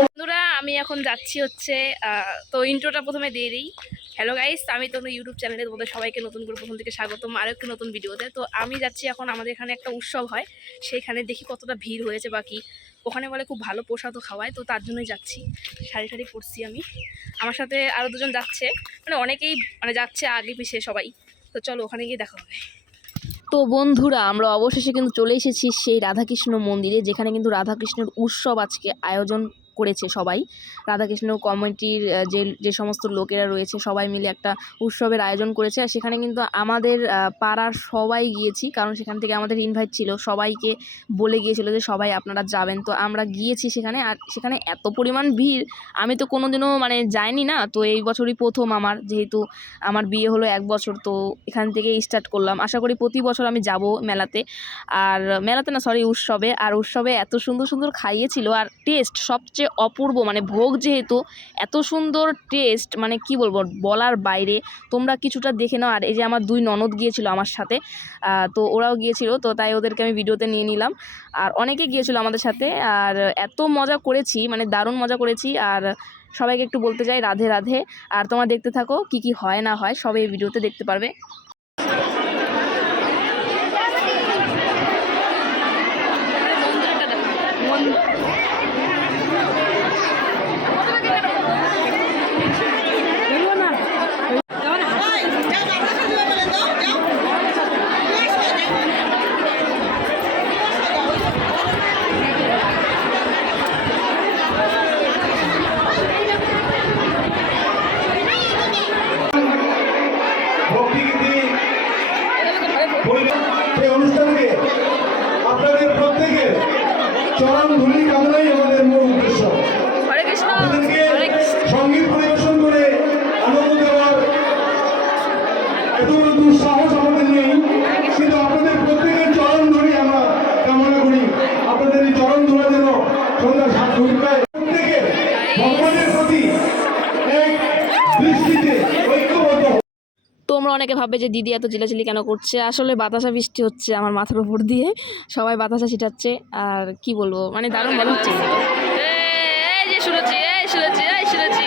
বন্ধুরা, আমি এখন যাচ্ছি হচ্ছে তো ইন্ট্রোটা প্রথমে দিয়ে দিই। হ্যালো গাইস আমি তো ইউটিউব চ্যানেলে তোমাদের সবাইকে নতুন করে প্রথম থেকে স্বাগতম আরও একটি নতুন ভিডিওতে তো আমি যাচ্ছি এখন, আমাদের এখানে একটা উৎসব হয়। সেইখানে দেখি কতটা ভিড় হয়েছে বাকি ওখানে বলে খুব ভালো প্রসাদও খাওয়ায়, তো তার জন্যই যাচ্ছি। শাড়ি টাড়ি পরছি আমি। আমার সাথে আরও দুজন যাচ্ছে। মানে অনেকেই মানে যাচ্ছে আগে পিছিয়ে সবাই। তো চলো, ওখানে গিয়ে দেখা হবে। তো বন্ধুরা, আমরা অবশেষে কিন্তু চলে এসেছি সেই রাধাকৃষ্ণ মন্দিরে, যেখানে কিন্তু রাধাকৃষ্ণের উৎসব আজকে আয়োজন করেছে সবাই। রাধাকৃষ্ণ কমিটির যে যে সমস্ত লোকেরা রয়েছে, সবাই মিলে একটা উৎসবের আয়োজন করেছে। আর সেখানে কিন্তু আমাদের পাড়ার সবাই গিয়েছি, কারণ সেখান থেকে আমাদের ইনভাইট ছিল। সবাইকে বলে গিয়েছিল যে, সবাই আপনারা যাবেন। তো আমরা গিয়েছি সেখানে। আর সেখানে এত পরিমাণ ভিড়, আমি তো কোনোদিনও মানে যাইনি না। তো এই বছরই প্রথম আমার, যেহেতু আমার বিয়ে হলো এক বছর, তো এখান থেকে স্টার্ট করলাম। আশা করি প্রতি বছর আমি যাব মেলাতে। আর মেলাতে না সরি উৎসবে। আর উৎসবে এত সুন্দর সুন্দর খাইয়েছিল আর টেস্ট সবচেয়ে অপূর্ব মানে ভোগ যেহেতু, এত সুন্দর টেস্ট মানে কি বলব, বলার বাইরে। তোমরা কিছুটা দেখে নাও। আর এই যে আমার দুই ননদ গিয়েছিল আমার সাথে তো ওরাও গিয়েছিল, তো তাই ওদেরকে আমি ভিডিওতে নিয়ে নিলাম। আর অনেকে গিয়েছিল আমাদের সাথে, আর এত মজা করেছি মানে দারুণ মজা করেছি। আর সবাইকে একটু বলতে চাই রাধে রাধে। আর তোমরা দেখতে থাকো কি কি হয়, না হয়, সবাই এই ভিডিওতে দেখতে পারবে। সন্ধ্যা সাত ঘটিকায় প্রত্যেকের ভগবানের প্রতি এক দৃষ্টিতে ঐক্যবদ্ধ তোমরা অনেকে ভাবে যে দিদি এত চিলাচিলি কেন করছে? আসলে বাতাসা বৃষ্টি হচ্ছে আমার মাথার উপর দিয়ে। সবাই বাতাসা ছিটাচ্ছে। আর কি বলব? মানে দারুণ মজা হচ্ছে এই যে শুনেছি এই শুনেছি এই শুনেছি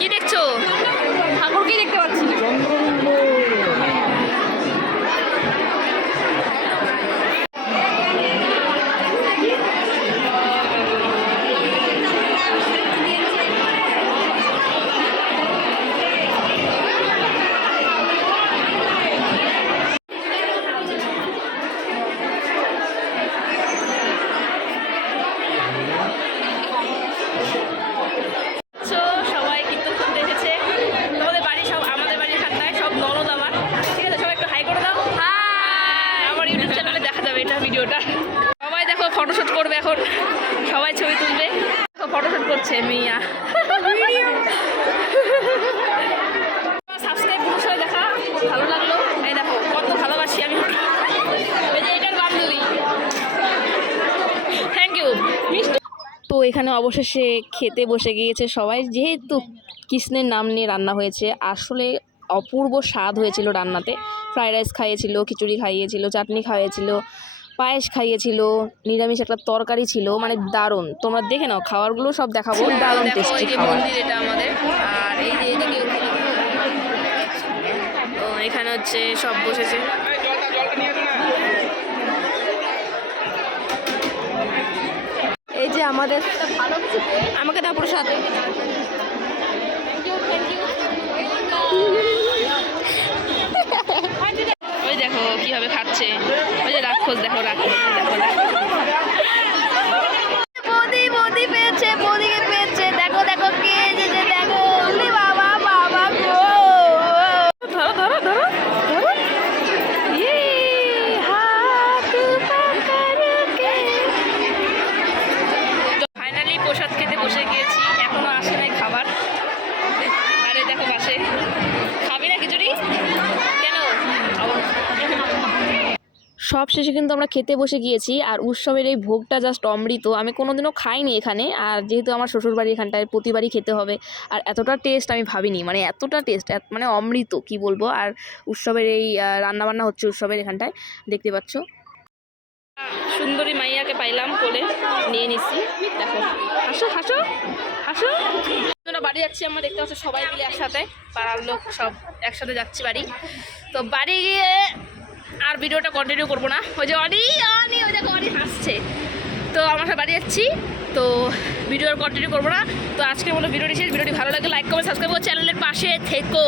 কি দেখছ ঠাকুর কি দেখতে পাচ্ছি তো সবাই কিন্তু শুনতে এসেছে তোমাদের বাড়ি সব আমাদের বাড়ির খান্দায় সব ননদ আমার ঠিক আছে সবাই একটু হাই করে দাও হাই আমার ইউটিউব চ্যানেলে দেখা যাবে এটা ভিডিওটা সবাই দেখো ফটোশুট করবে এখন। সবাই ছবি তুলবে। ফটোশুট করছে মিয়া। থ্যাংক ইউ তো এখানে অবশেষে খেতে বসে গিয়েছে সবাই। যেহেতু কৃষ্ণের নাম নিয়ে রান্না হয়েছে, আসলে অপূর্ব স্বাদ হয়েছিল রান্নাতে। ফ্রাইড রাইস খাইয়েছিল, খিচুড়ি খাইয়েছিল, চাটনি খাইয়েছিল। পায়েস খাইয়েছিল নিরামিষ একটা তরকারি ছিল মানে দারুণ। তোমরা দেখে নাও খাবারগুলো সব দেখাবো দারুণ টেস্টি খাবার। এটা আমাদের। আর এই যে এদিকে এখানে হচ্ছে সব বসেছে। এই যে আমাদের আমাকে দাও প্রসাদ। ওই দেখো কীভাবে খাচ্ছে। ওই যে রাক্ষস দেখো রাক্ষস দেখো বৌদি সব শেষে কিন্তু আমরা খেতে বসে গিয়েছি আর উৎসবের এই ভোগটা জাস্ট অমৃত। আমি কোনোদিনও খাইনি এখানে আর যেহেতু আমার শ্বশুরবাড়ি এখানটায় প্রতিবারই খেতে হবে আর এতটা টেস্ট আমি ভাবিনি মানে এতটা টেস্ট মানে অমৃত কি বলব? আর উৎসবের এই রান্নাবান্না হচ্ছে উৎসবের এখানটায়, দেখতে পাচ্ছ। সুন্দরী মাইয়াকে পাইলাম কোলে, নিয়ে নিছি দেখো। হাসো হাসো হাসো। বাড়ি যাচ্ছি আমরা, দেখতে পাচ্ছি সবাই মিলে একসাথে, পাড়ার লোক সব একসাথে যাচ্ছি বাড়ি। তো বাড়ি গিয়ে আর ভিডিওটা কন্টিনিউ করব না। ওই যে অনি অনি, ওই দেখো অনি হাসছে। তো আমার সাথে বাড়ি যাচ্ছি। তো ভিডিও আর কন্টিনিউ করব না। তো আজকের মতো ভিডিওটি শেষ। ভিডিওটি ভালো লাগে লাইক কমেন্ট সাবস্ক্রাইব করো। চ্যানেলের পাশে থেকো।